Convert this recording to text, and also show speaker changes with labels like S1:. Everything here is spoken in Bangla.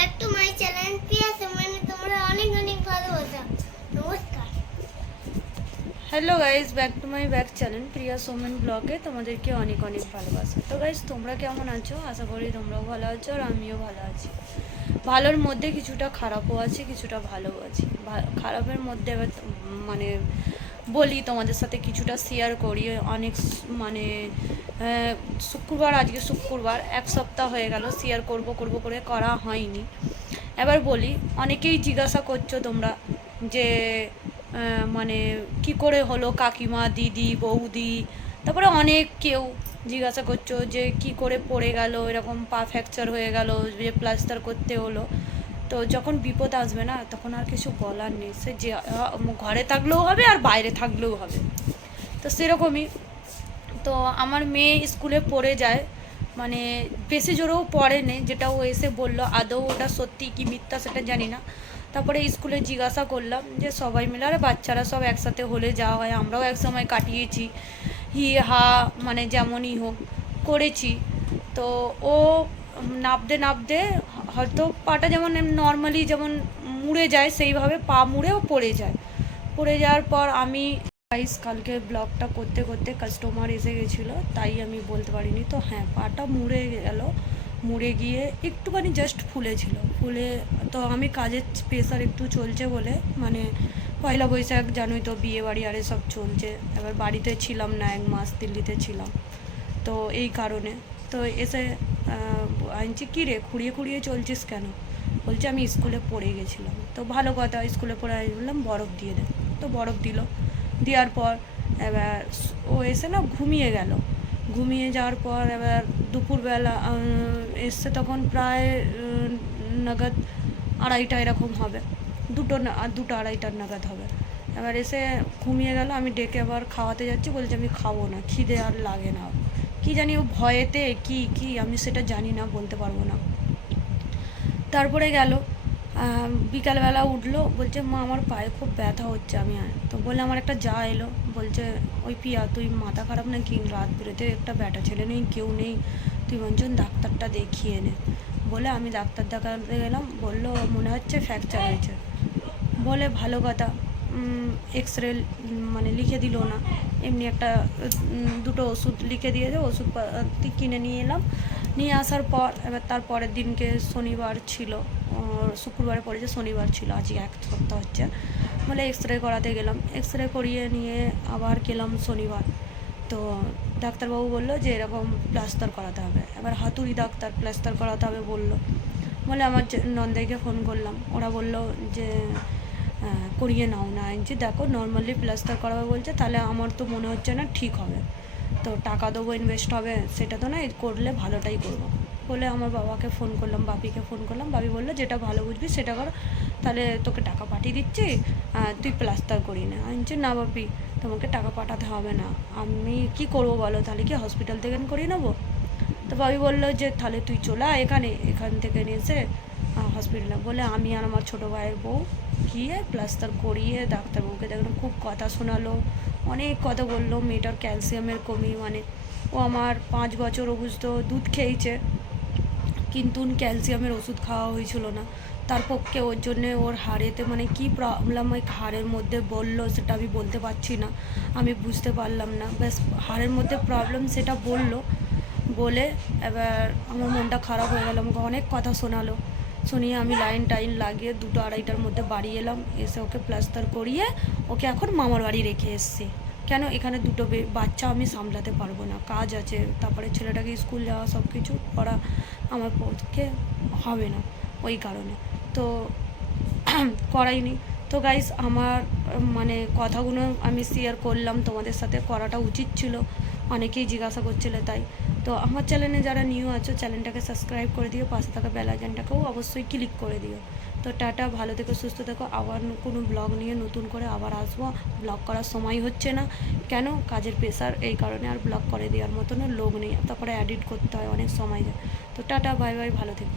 S1: Back to my channel Priya মানে তোমরা অনেক অনেক ভালোবাসা নমস্কার
S2: hello guys back to my back channel Priya Somen ব্লগে তোমাদেরকে অনেক অনেক ভালোবাসা। তো গাইজ তোমরা কেমন আছো? আশা করি তোমরাও ভালো আছো আর আমিও ভালো আছি। ভালোর মধ্যে কিছুটা খারাপও আছে, কিছুটা ভালোও আছে। খারাপের মধ্যে এবার মানে বলি, তোমাদের সাথে কিছুটা শেয়ার করি। অনেক মানে শুক্রবার, আজকে শুক্রবার, এক সপ্তাহ হয়ে গেল শেয়ার করব করব করে করা হয়নি। এবার বলি, অনেকেই জিজ্ঞাসা করছ তোমরা যে মানে কি করে হলো কাকিমা, দিদি, বৌদি? তারপরে অনেক কেউ জিজ্ঞাসা করছ যে, কি করে পড়ে গেল, এরকম পা ফ্র্যাকচার হয়ে গেল, যে প্লাস্টার করতে হলো। তো যখন বিপদ আসবে না, তখন আর কিছু বলার নেই। সে যে ঘরে থাকলেও হবে আর বাইরে থাকলেও হবে। তো সেরকমই। তো আমার মেয়ে স্কুলে পড়ে যায়। মানে বেশি জোরেও পড়ে নে, যেটা ও এসে বলল, আদৌ ওটা সত্যি কি মিথ্যা সেটা জানি না। তারপরে স্কুলে জিজ্ঞাসা করলাম যে, সবাই মিলে, আর বাচ্চারা সব একসাথে হলে যাওয়া হয়, আমরাও এক সময় কাটিয়েছি। হি হা মানে যেমনই হোক, করেছি। তো ও নাবতে নাবতে হয়তো পাটা যেমন নর্মালি যেমন মুড়ে যায়, সেইভাবে পা মুড়েও পড়ে যায়। পড়ে যাওয়ার পর আমি গাইস কালকে ব্লগটা করতে করতে কাস্টমার এসে গেছিল, তাই আমি বলতে পারিনি। তো হ্যাঁ পাটা মুড়ে গেল, মুড়ে গিয়ে একটুখানি জাস্ট ফুলেছিল ফুলে, তো আমি কাজের প্রেশার একটু চলছে বলে মানে পয়লা বৈশাখ, জানোই তো বিয়ে বাড়ি, আরে সব চলছে। এবার বাড়িতে ছিলাম না, এক মাস দিল্লিতে ছিলাম। তো এই কারণে, তো এসে আনছি কী রে, খুঁড়িয়ে খুঁড়িয়ে চলছিস কেন? বলছে আমি স্কুলে পড়ে গেছিলাম। তো ভালো কথা, স্কুলে পড়ে বললাম, বরফ দিয়ে দে। তো বরফ দিল। দেওয়ার পর এবার ও এসে না ঘুমিয়ে গেল। ঘুমিয়ে যাওয়ার পর এবার দুপুরবেলা এসছে তখন প্রায় নাগাদ আড়াইটা এরকম হবে। দুটো না দুটো আড়াইটার নাগাদ হবে। এবার এসে ঘুমিয়ে গেল। আমি ডেকে আবার খাওয়াতে যাচ্ছি। বলছে আমি খাব না, খিদে আর লাগে না। কি জানি ও ভয়েতে কি কি, আমি সেটা জানি না, বলতে পারব না। তারপরে গেল বিকালবেলা উঠল, বলছে, মা, আমার পায়ে খুব ব্যথা হচ্ছে, আমি তো বলে আমার একটা যা এলো। বলছে, ওই পিয়া, তুই মাথা খারাপ না নাকি? রাত বেরোতে একটা ব্যাটা ছেলে নেই, কেউ নেই। তুই মঞ্চন ডাক্তারটা দেখিয়ে নে। বলে আমি ডাক্তার দেখাতে গেলাম, বলল, মনে হচ্ছে ফ্র্যাকচার হয়েছে। বলে, ভালো কথা। এক্স রে মানে লিখে দিল না। এমনি একটা দুটো ওষুধ লিখে দিয়েছে ওষুধ কিনে নিয়ে এলাম। নিয়ে আসার পর, এবার তার পরের দিনকে শনিবার ছিল। শুক্রবারে পড়েছে শনিবার ছিল, আজকে এক সপ্তাহ হচ্ছে। বলে এক্স রে করাতে গেলাম। এক্স রে করিয়ে নিয়ে আবার গেলাম শনিবার। তো ডাক্তারবাবু বলল যে এরকম প্লাস্টার করাতে হবে। এবার হাতুড়ি ডাক্তার প্লাস্টার করাতে হবে বলল। বলে আমার নন্দাইকে ফোন করলাম। ওরা বলল যে করিয়ে নাও না। যে দেখো নর্মালি প্লাস্টার করাবে বলছে, তাহলে আমার তো মনে হচ্ছে না ঠিক হবে। তো টাকা দেবো ইনভেস্ট হবে, সেটা তো না করলে ভালোটাই করব। বলে আমার বাবাকে ফোন করলাম, বাপিকে ফোন করলাম, বাপি বলল, যেটা ভালো বুঝবি, সেটা কর। তাহলে তোকে টাকা পাঠিয়ে দিচ্ছি তুই প্লাস্টার করি না। আমি না বাপি, তোমাকে টাকা পাঠাতে হবে না। আমি কি করব বলো? তাহলে কি হসপিটাল থেকে করিয়ে নেব? তো বাবি বলল যে, তাহলে তুই চলে এখানে, এখান থেকে নিয়ে এসে হসপিটালে বলে, আমি আর আমার ছোটো ভাইয়ের বউ গিয়ে প্লাস্টার করিয়ে ডাক্তারবাবুকে দেখলাম, খুব কথা শোনালো, অনেক কথা বলল, মেয়েটার ক্যালসিয়ামের কমি মানে ও আমার পাঁচ বছর অবুঝতো, দুধ খেয়েছে, কিন্তু ক্যালসিয়ামের ওষুধ খাওয়া হয়েছিল না। তার পক্ষে ওর জন্যে ওর হাড়েতে মানে কি প্রবলেম ওই হাড়ের মধ্যে বলল সেটা আমি বলতে পারছি না, আমি বুঝতে পারলাম না। ব্যাস, হাড়ের মধ্যে প্রবলেম সেটা বলল, বলে এবার আমার মনটা খারাপ হয়ে গেল, আমাকে অনেক কথা শোনালো। শুনিয়ে আমি লাইন টাইন লাগিয়ে দুটো আড়াইটার মধ্যে বাড়ি এলাম। এসে ওকে প্লাস্টার করিয়ে ওকে এখন মামার বাড়ি রেখে এসছি। কেন? এখানে দুটো বাচ্চা আমি সামলাতে পারব না। কাজ আছে, তারপরে ছেলেটাকে স্কুল যাওয়া সব কিছু করা আমার পক্ষে হবে না ওই কারণে। তো করাইনি তো গাইস আমার মানে কথাগুলো আমি শেয়ার করলাম তোমাদের সাথে, করাটা উচিত ছিল। অনেকেই জিজ্ঞাসা করছিল তাই। তো আমার চ্যানেলে যারা নিউ আছো চ্যানেলটাকে সাবস্ক্রাইব করে দিও, পাশে থাকা বেল আইকনটাকেও অবশ্যই ক্লিক করে দিও। তো টাটা, ভালো থেকো, সুস্থ থেকো। আবার কোনো ব্লগ নিয়ে নতুন করে আবার আসব। ব্লগ করার সময় হচ্ছে না। কেন? কাজের প্রেশার এই কারণে আর ব্লগ করে দেওয়ার মতনও লোক নেই। তারপরে এডিট করতে হয় অনেক সময়। যায় তো টাটা বাই বাই ভালো থেকো।